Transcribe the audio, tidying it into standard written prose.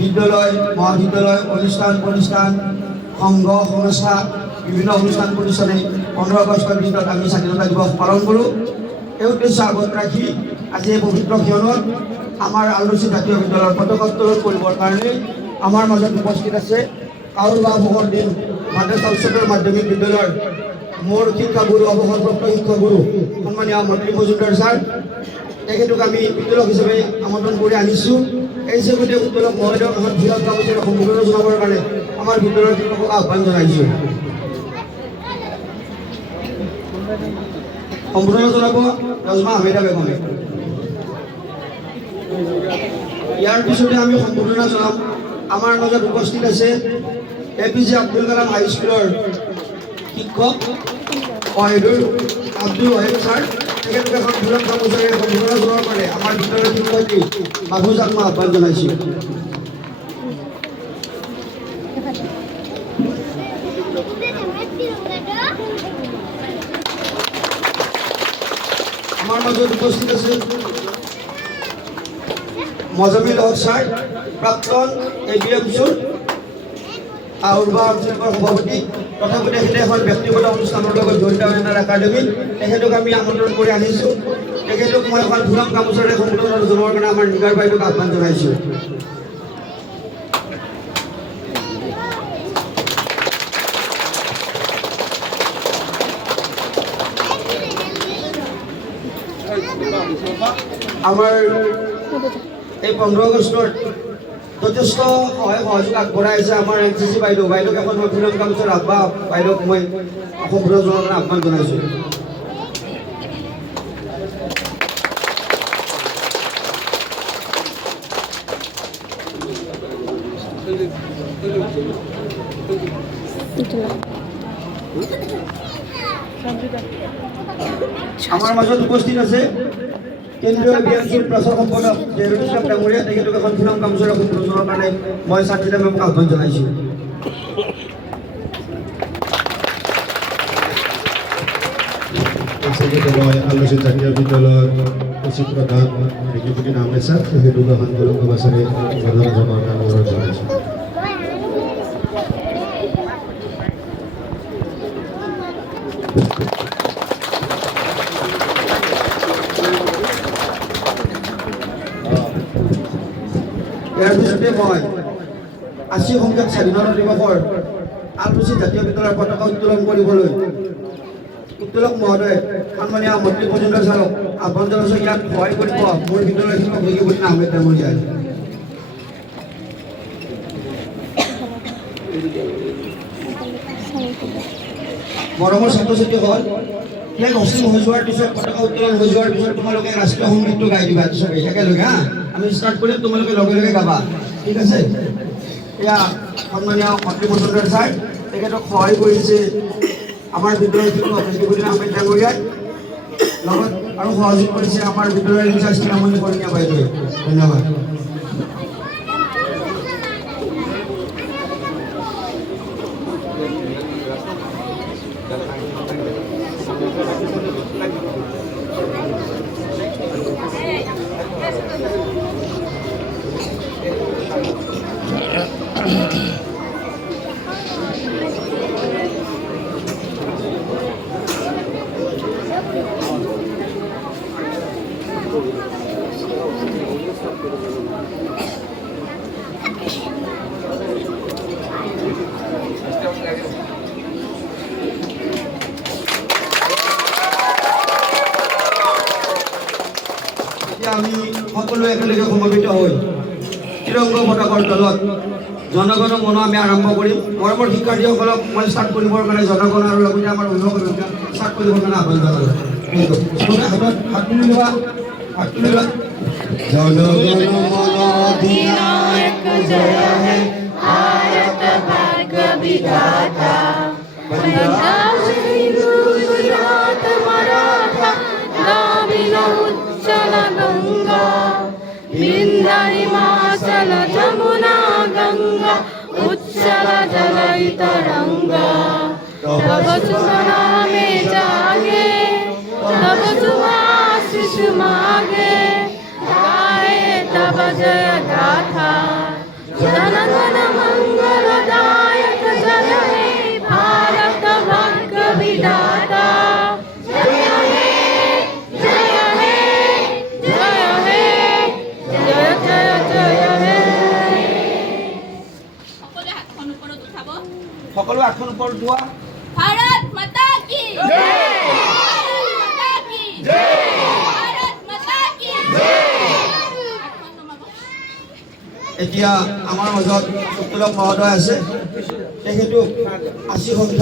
বিদ্যালয় মহাবিদ্যালয় অনুষ্ঠান সংঘ সংস্থা বিভিন্ন অনুষ্ঠান প্ৰতিষ্ঠানে 15 আগষ্টৰ দিনত আমি স্বাধীনতা দিৱস পালন কৰোঁ। এই উদ্দেশ্য আগত ৰাখি আজি এই পবিত্ৰ ক্ষণত আমাৰ আলুচি জাতীয় বিদ্যালয়ৰ পতাকা উত্তোলন কৰিবৰ কাৰণে আমাৰ মাজত উপস্থিত আছে কাৰুবা মহৰদিন মাদ্ৰাসা উচ্চতৰ মাধ্যমিক বিদ্যালয়ৰ মোৰ শিক্ষাগুৰু অৱসৰপ্ৰাপ্ত শিক্ষাগুৰু সন্মানীয় মন্ত্ৰী মজুমদাৰ ছাৰ। তেখেতক আমি উত্তোলক হিচাপে আমন্ত্ৰণ কৰি আনিছোঁ। এই হিচাপতে উত্তোলক মহোদয়ক আমাৰ বৃহৎ গামোচাৰে সম্বোধন জনাবৰ কাৰণে আমাৰ বিদ্যালয়ৰ শিক্ষকক আহ্বান জনাইছোঁ। সম্বোধন জনাব ৰজমা আহমেদা বেগমে। ইয়াৰ পিছতে আমি সম্বোধনা জনাম আমাৰ মাজত উপস্থিত আছে APJ আব্দুল কালাম হাইস্কুলৰ শিক্ষক ৱাহিদুল আব্দুল ৱাহিদ ছাৰ। তেখেতক এখন বৃহৎ গামোচাৰে সম্বোধনা জনাবৰ কাৰণে আমাৰ বিদ্যালয়ৰ শিক্ষয়িত্ৰী মাহফুজাক মই আহ্বান জনাইছোঁ। আমাৰ মাজত উপস্থিত আছে মজামিল হক ছাৰ প্ৰাক্তন ABM আউৰবা অঞ্চলৰ সভাপতি। তথাপি তেখেতে এখন ব্যক্তিগত অনুষ্ঠানৰ লগত জড়িত এনাৰ একাডেমী। তেখেতক আমি আমন্ত্ৰণ কৰি আনিছোঁ। তেখেতক মই এখন বৃহৎ গামোচাৰে সম্বোধন জনাবৰ কাৰণে আমাৰ নিগাৰ বাইদেউক আহ্বান জনাইছোঁ। আমাৰ এই 15 আগষ্টৰ যথেষ্ট সহায় সহযোগ আগবঢ়াই আছে আমাৰ NCC বাইদেউক এখন মই বৃহৎ গামোচাৰ বাইদেউক মই সম্বোধন জনাবৰ কাৰণে আহ্বান জনাইছোঁ। আমাৰ মাজত উপস্থিত আছে কেন্দ্ৰীয় BMCৰ প্ৰচাৰ সম্পাদক জেৰুল ইছলাম ডাঙৰীয়া। তেখেতক এখন বৃহৎ গামোচাৰে সম্বোধন জনাবৰ কাৰণে মই ছাত্ৰীতা মেমক আহ্বান জনাইছোঁ। মই আলুচি জাতীয় বিদ্যালয়ৰ উচিত প্ৰধান ৰিকিবুদ্দিন আহমেদ ছাৰ তেখেতক এখন বৃহৎ গামোচাৰে সম্বোধন জনাবৰ কাৰণে অনুৰোধ জনাইছোঁ। ইয়াৰ পিছতে মই 80 সংখ্যক স্বাধীনতা দিৱসৰ আলুচি জাতীয় বিদ্যালয়ৰ পতাকা উত্তোলন কৰিবলৈ উত্তোলক মহোদয় সন্মানীয় মন্ত্ৰী মজুমদাৰ ছাৰক আহ্বান জনাইছোঁ। ইয়াত সহায় কৰিব মোৰ বিদ্যালয়ৰ শিক্ষক ৰিকিবুদ্দিন আহমেদ ডাঙৰীয়াই। মৰমৰ ছাত্ৰ ছাত্ৰীসকল, ইয়াক অসীম হৈ যোৱাৰ পিছত পতাকা উত্তোলন হৈ যোৱাৰ পিছত তোমালোকে ৰাষ্ট্ৰীয় সংগীতটো গাই দিবা চবেই একেলগে। আমি ষ্টাৰ্ট কৰিম, তোমালোকে লগে লগে গাবা, ঠিক আছে? এয়া সন্মানীয় মন্ত্ৰী মজুমদাৰ ছাৰ, তেখেতক সহায় কৰিছে আমাৰ বিদ্যালয়ৰ শিক্ষক ৰিকিবুদ্দিন আহমেদ ডাঙৰীয়াই, লগত আৰু সহযোগ কৰিছে আমাৰ বিদ্যালয়ৰ ইনচাৰ্জ নীলামণি কৰ্ণীয়া বাইদেৱে। ধন্যবাদ। আমি সকলো একেলগে সমবেত হৈ ত্ৰিৰংগ পতাকাৰ তলত জনগণ মন আমি আৰম্ভ কৰিম। মৰমৰ শিক্ষাৰ্থীসকলক মই ষ্টাৰ্ট কৰিবৰ কাৰণে জনগণ আৰু লগতে আমাৰ অভিভাৱক ষ্টাৰ্ট কৰিবৰ কাৰণে আহ্বান জনালোঁ। হাত তুলি লোৱা, হাত তুলি লোৱা। জনগণ মন অধিনায়ক জয় হে ভাৰত ভাগ্য বিধাতা পঞ্জাব হিন্দু গুজরাট মারাঠা দ্রাবিড় উচ্চল গঙ্গা বিন্ধ্য হিমাচল যমুনা গঙ্গা উচ্চল জলই तरंगा तब शुभ नामे जागे तब शुभ आशीष मांगे गाए तब जय गाथा এখন ওপৰত উঠাব সকলো আসন ওপৰত উঠোৱা ভাৰত মাতা কি ভাৰত মাতা কি ভাৰত মাতা কি আসন নমাব এতিয়া আমাৰ মাজত উত্তোলক মহোদয় আছে তেখেতক 80 সংখ্যক